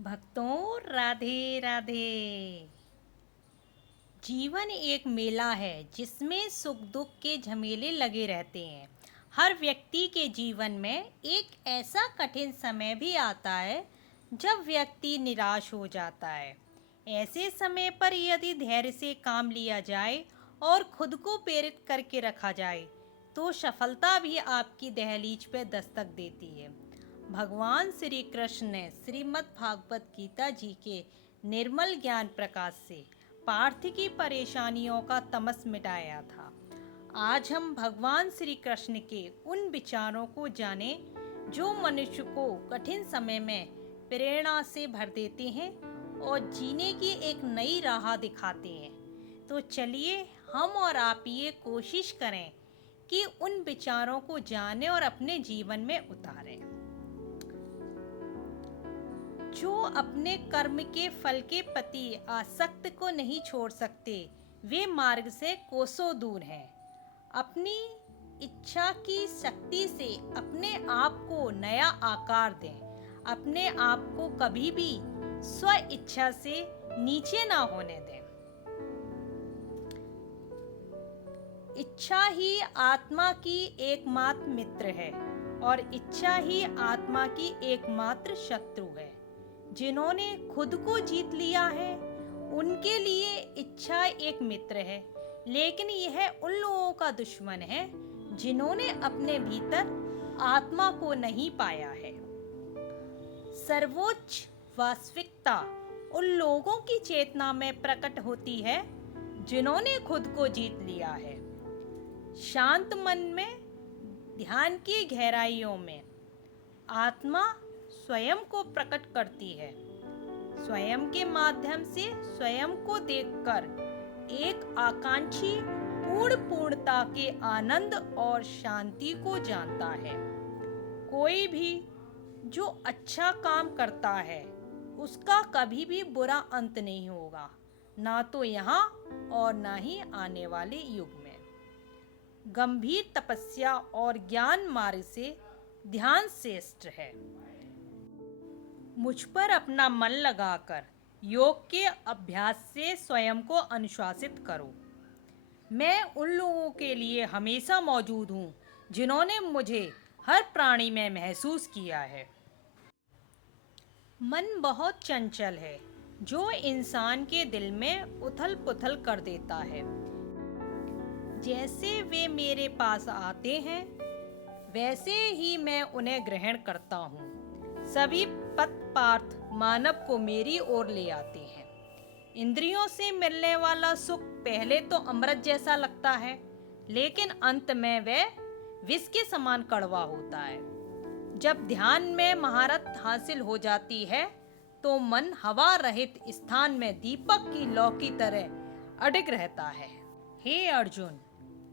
भक्तों राधे राधे। जीवन एक मेला है जिसमें सुख दुख के झमेले लगे रहते हैं। हर व्यक्ति के जीवन में एक ऐसा कठिन समय भी आता है जब व्यक्ति निराश हो जाता है। ऐसे समय पर यदि धैर्य से काम लिया जाए और खुद को प्रेरित करके रखा जाए तो सफलता भी आपकी दहलीज पर दस्तक देती है। भगवान श्री कृष्ण ने श्रीमद् भागवत गीता जी के निर्मल ज्ञान प्रकाश से पार्थ की परेशानियों का तमस मिटाया था। आज हम भगवान श्री कृष्ण के उन विचारों को जानें जो मनुष्य को कठिन समय में प्रेरणा से भर देते हैं और जीने की एक नई राह दिखाते हैं। तो चलिए हम और आप ये कोशिश करें कि उन विचारों को जानें और अपने जीवन में उतारें। जो अपने कर्म के फल के प्रति आसक्त को नहीं छोड़ सकते वे मार्ग से कोसों दूर हैं। अपनी इच्छा की शक्ति से अपने आप को नया आकार दें। अपने आप को कभी भी स्व इच्छा से नीचे ना होने दें। इच्छा ही आत्मा की एकमात्र मित्र है और इच्छा ही आत्मा की एकमात्र शत्रु है। जिन्होंने खुद को जीत लिया है उनके लिए इच्छा एक मित्र है, लेकिन यह उन लोगों का दुश्मन है जिन्होंने अपने भीतर आत्मा को नहीं पाया है। सर्वोच्च वास्तविकता उन लोगों की चेतना में प्रकट होती है जिन्होंने खुद को जीत लिया है। शांत मन में ध्यान की गहराइयों में आत्मा स्वयं को प्रकट करती है। स्वयं के माध्यम से स्वयं को देखकर एक आकांक्षी पूर्णता के आनंद और शांति को जानता है। कोई भी जो अच्छा काम करता है उसका कभी भी बुरा अंत नहीं होगा, ना तो यहाँ और ना ही आने वाले युग में। गंभीर तपस्या और ज्ञान मार्ग से ध्यान श्रेष्ठ है। मुझ पर अपना मन लगाकर योग के अभ्यास से स्वयं को अनुशासित करो। मैं उन लोगों के लिए हमेशा मौजूद हूँ जिन्होंने मुझे हर प्राणी में महसूस किया है। मन बहुत चंचल है जो इंसान के दिल में उथल पुथल कर देता है। जैसे वे मेरे पास आते हैं वैसे ही मैं उन्हें ग्रहण करता हूँ। सभी पथ मानव को मेरी ओर ले आते हैं। इंद्रियों से मिलने वाला सुख पहले तो अमृत जैसा लगता है, लेकिन अंत में वह विष के समान कड़वा होता है। जब ध्यान में महारत हासिल हो जाती है तो मन हवा रहित स्थान में दीपक की लौ की तरह अडिग रहता है। हे अर्जुन,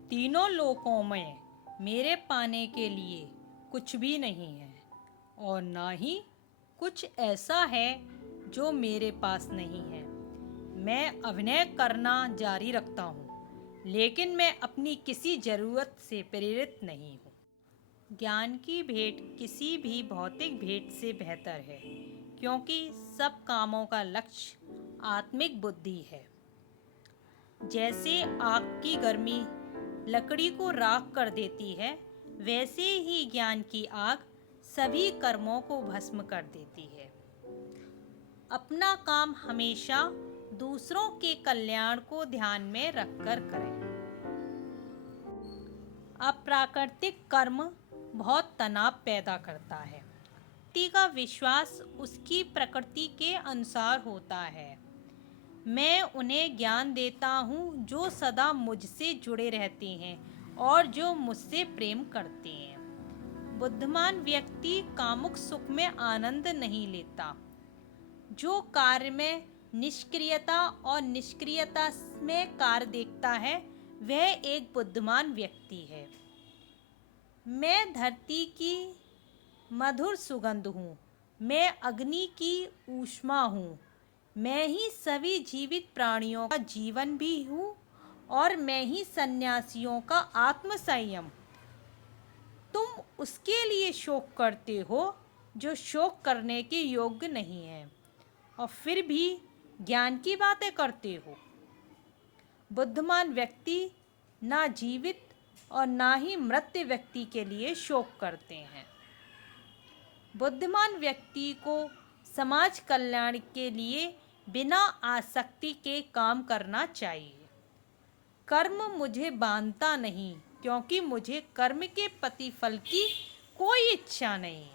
तीनों लोकों में मेरे पाने के लिए कुछ भी नहीं है और ना ही कुछ ऐसा है जो मेरे पास नहीं है। मैं अभिनय करना जारी रखता हूँ, लेकिन मैं अपनी किसी ज़रूरत से प्रेरित नहीं हूँ। ज्ञान की भेंट किसी भी भौतिक भेंट से बेहतर है, क्योंकि सब कामों का लक्ष्य आत्मिक बुद्धि है। जैसे आग की गर्मी लकड़ी को राख कर देती है, वैसे ही ज्ञान की आग सभी कर्मों को भस्म कर देती है। अपना काम हमेशा दूसरों के कल्याण को ध्यान में रखकर करें। अप्राकृतिक कर्म बहुत तनाव पैदा करता है। व्यक्ति का विश्वास उसकी प्रकृति के अनुसार होता है। मैं उन्हें ज्ञान देता हूँ जो सदा मुझसे जुड़े रहते हैं और जो मुझसे प्रेम करते हैं। बुद्धिमान व्यक्ति कामुक सुख में आनंद नहीं लेता। जो कार्य में निष्क्रियता और निष्क्रियता में कार्य देखता है वह एक बुद्धिमान व्यक्ति है। मैं धरती की मधुर सुगंध हूँ। मैं अग्नि की ऊष्मा हूँ। मैं ही सभी जीवित प्राणियों का जीवन भी हूँ और मैं ही सन्यासियों का आत्म संयम। तुम उसके लिए शोक करते हो जो शोक करने के योग्य नहीं है। और फिर भी ज्ञान की बातें करते हो। बुद्धिमान व्यक्ति ना जीवित और ना ही मृत व्यक्ति के लिए शोक करते हैं। बुद्धिमान व्यक्ति को समाज कल्याण के लिए बिना आसक्ति के काम करना चाहिए। कर्म मुझे बांधता नहीं, क्योंकि मुझे कर्म के प्रतिफल की कोई इच्छा नहीं।